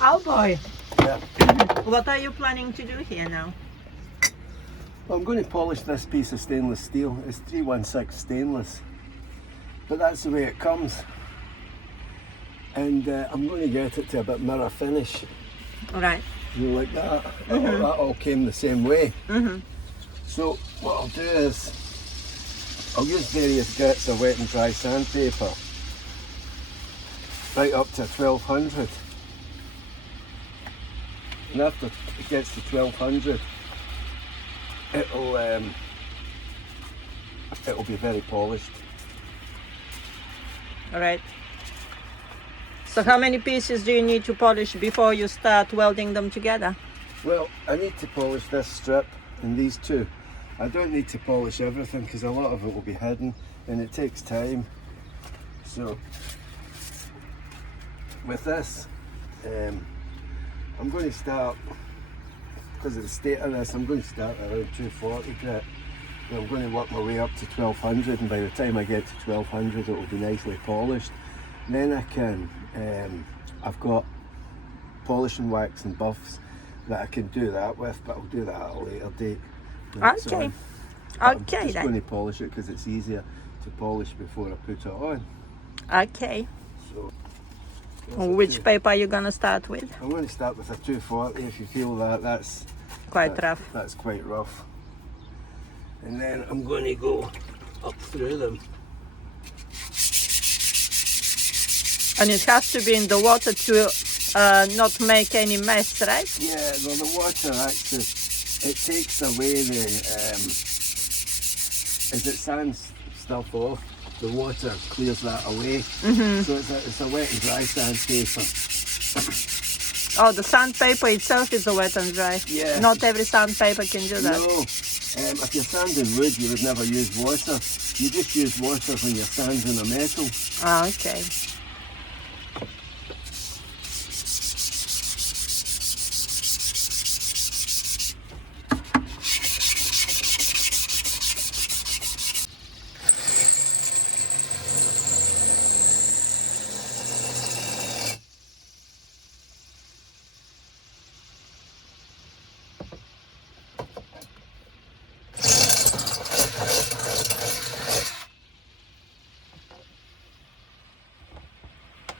Oh boy. Yeah. What are you planning to do here now? Well, I'm going to polish this piece of stainless steel. It's 316 stainless, but that's the way it comes. And I'm going to get it to a bit mirror finish. All right. You know, like that. That all came the same way. So what I'll do is, I'll use various bits of wet and dry sandpaper, right up to 1200. And after it gets to 1200, it'll be very polished. All right. So how many pieces do you need to polish before you start welding them together? Well, I need to polish this strip and these two. I don't need to polish everything because a lot of it will be hidden and it takes time. So with this, I'm going to start, because of the state of this, I'm going to start around 240 grit. And I'm going to work my way up to 1200, and by the time I get to 1200 it will be nicely polished. And then I can, I've got polishing wax and buffs that I can do that with, but I'll do that at a later date. Okay. I'm Okay just then. going to polish it because it's easier to polish before I put it on. Okay. So, Which paper are you gonna start with? I'm going to start with a 240. If you feel that's Quite rough. That's quite rough. And then I'm going to go up through them. And it has to be in the water to not make any mess, right? Yeah, well, the water actually, it takes away the, as it sands stuff off, the water clears that away. So it's a wet and dry sandpaper. Oh, the sandpaper itself is a wet and dry. Yeah. Not every sandpaper can do that. No, if you're sanding wood, you would never use water. You just use water when you're sanding a metal. Ah, okay.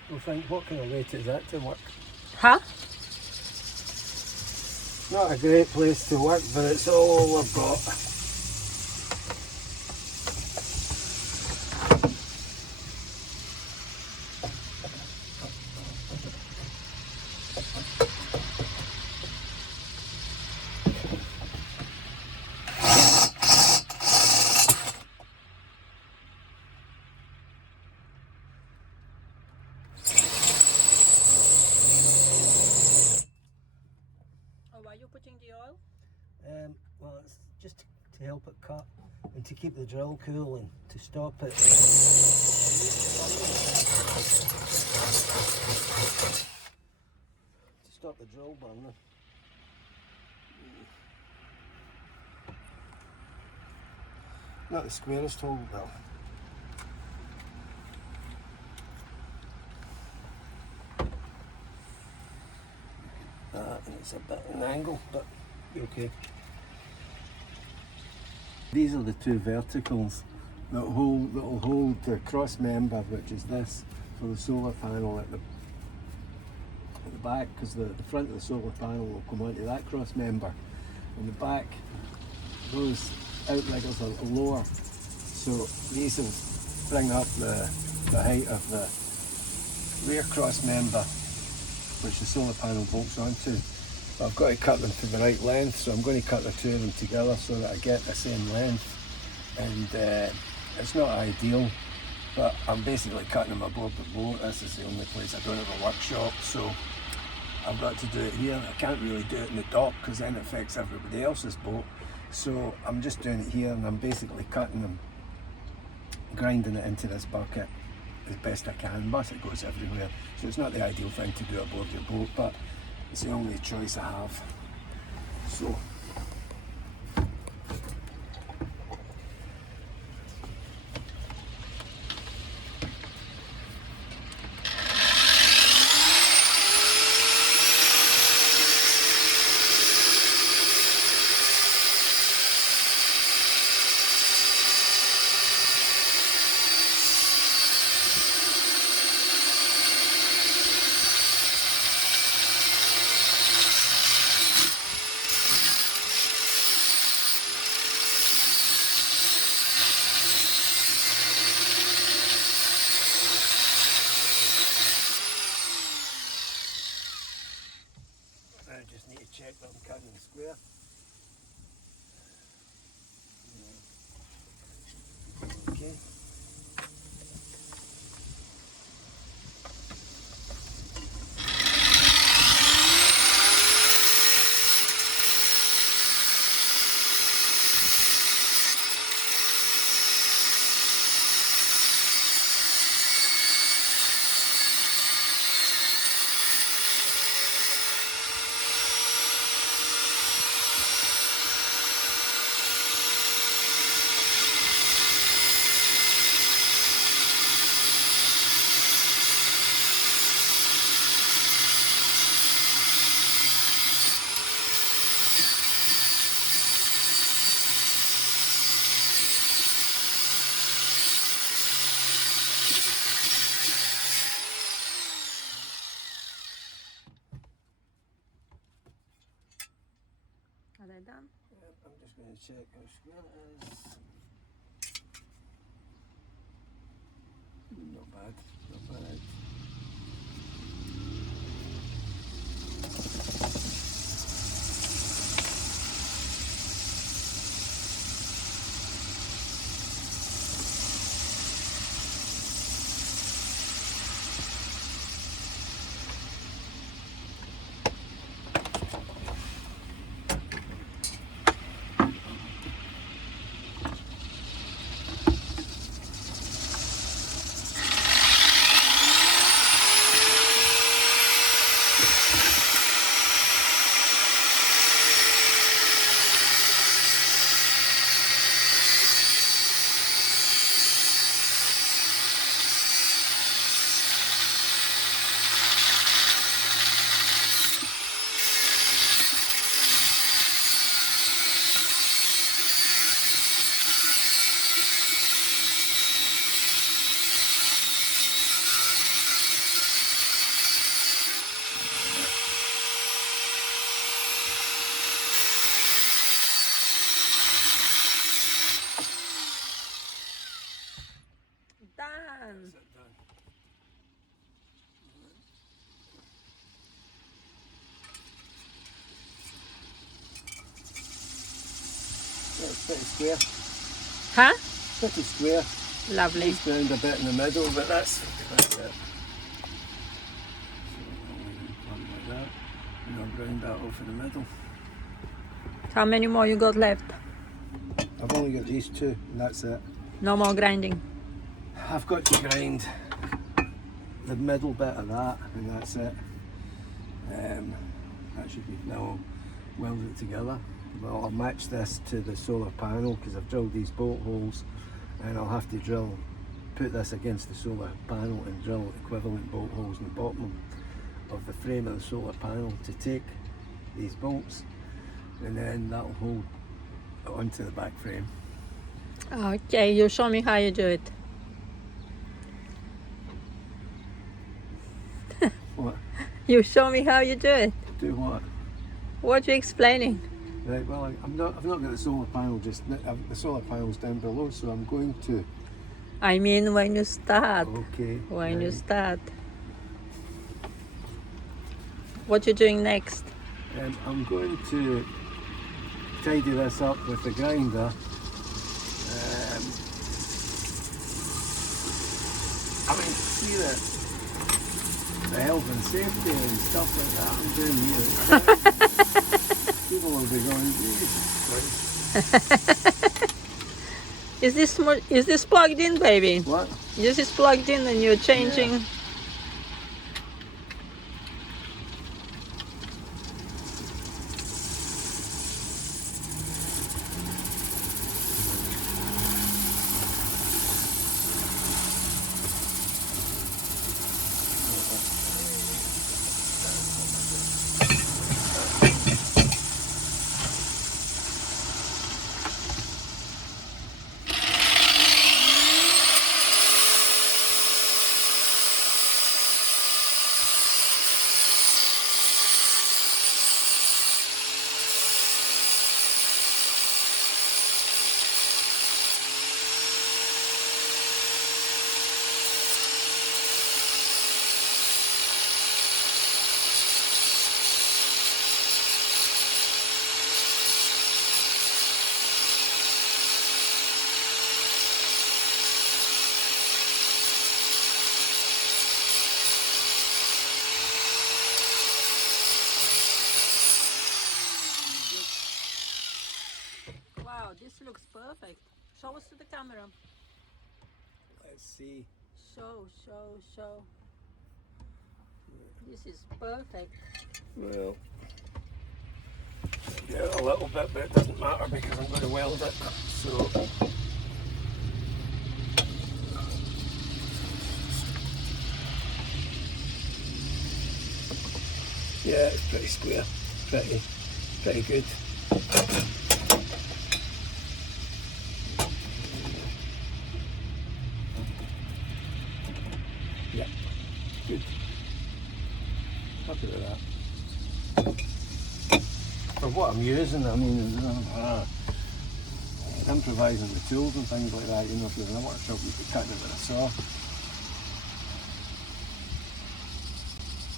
I think, what kind of rate is that to work? Huh? Not a great place to work, but it's all I've got. Oh, are you putting the oil? Well, it's just to help it cut and to keep the drill cool and to stop it. To stop the drill burning. Not the squarest hole though. And it's a bit of an angle, but okay. These are the two verticals that will hold the cross member, which is this, for the solar panel at the back, because the front of the solar panel will come onto that cross member, and the back, those outriggers are lower, so these will bring up the height of the rear cross member, which the solar panel bolts onto. But I've got to cut them to the right length, so I'm going to cut the two of them together so that I get the same length. And it's not ideal, but I'm basically cutting them aboard the boat. This is the only place I don't have a workshop, so I've got to do it here. I can't really do it in the dock because then it affects everybody else's boat. So I'm just doing it here, and I'm basically cutting them, grinding it into this bucket as best I can, but it goes everywhere. So it's not the ideal thing to do aboard your boat, but it's the only choice I have. So just need to check that I'm cutting them square. Okay. Are they done? I'm just going to check how square it is. Not bad, not bad. Done. That's it done. It's pretty square. Huh? Pretty square. Lovely. It's round a bit in the middle, but that's it. So, like that. And I'll round that off in the middle. How many more you got left? I've only got these two, and that's it. No more grinding. I've got to grind the middle bit of that, and that's it. That should be now weld it together. But I'll match this to the solar panel because I've drilled these bolt holes, and I'll have to put this against the solar panel and drill equivalent bolt holes in the bottom of the frame of the solar panel to take these bolts, and then that'll hold onto the back frame. Okay, you show me how you do it. What? You show me how you do it. Do what? What you explaining? Right. Well, I've not got the solar panel the solar panel's down below, so I'm going to. I mean when you start. Okay. When you right. start. What you doing next? I'm going to tidy this up with the grinder. I mean, see the health and safety and stuff like that I'm doing here. People will be going, Jesus Christ. Is this plugged in, baby? What? This is plugged in and you're changing. Yeah. this looks perfect. Show us to the camera. Let's see. Show. This is perfect. Well, yeah, a little bit, but it doesn't matter because I'm going to weld it. So, yeah, it's pretty square, pretty good. Yeah, good. Happy with that. For what I'm using, I mean, improvising the tools and things like that, you know, if you're in a workshop, you could cut it with a saw.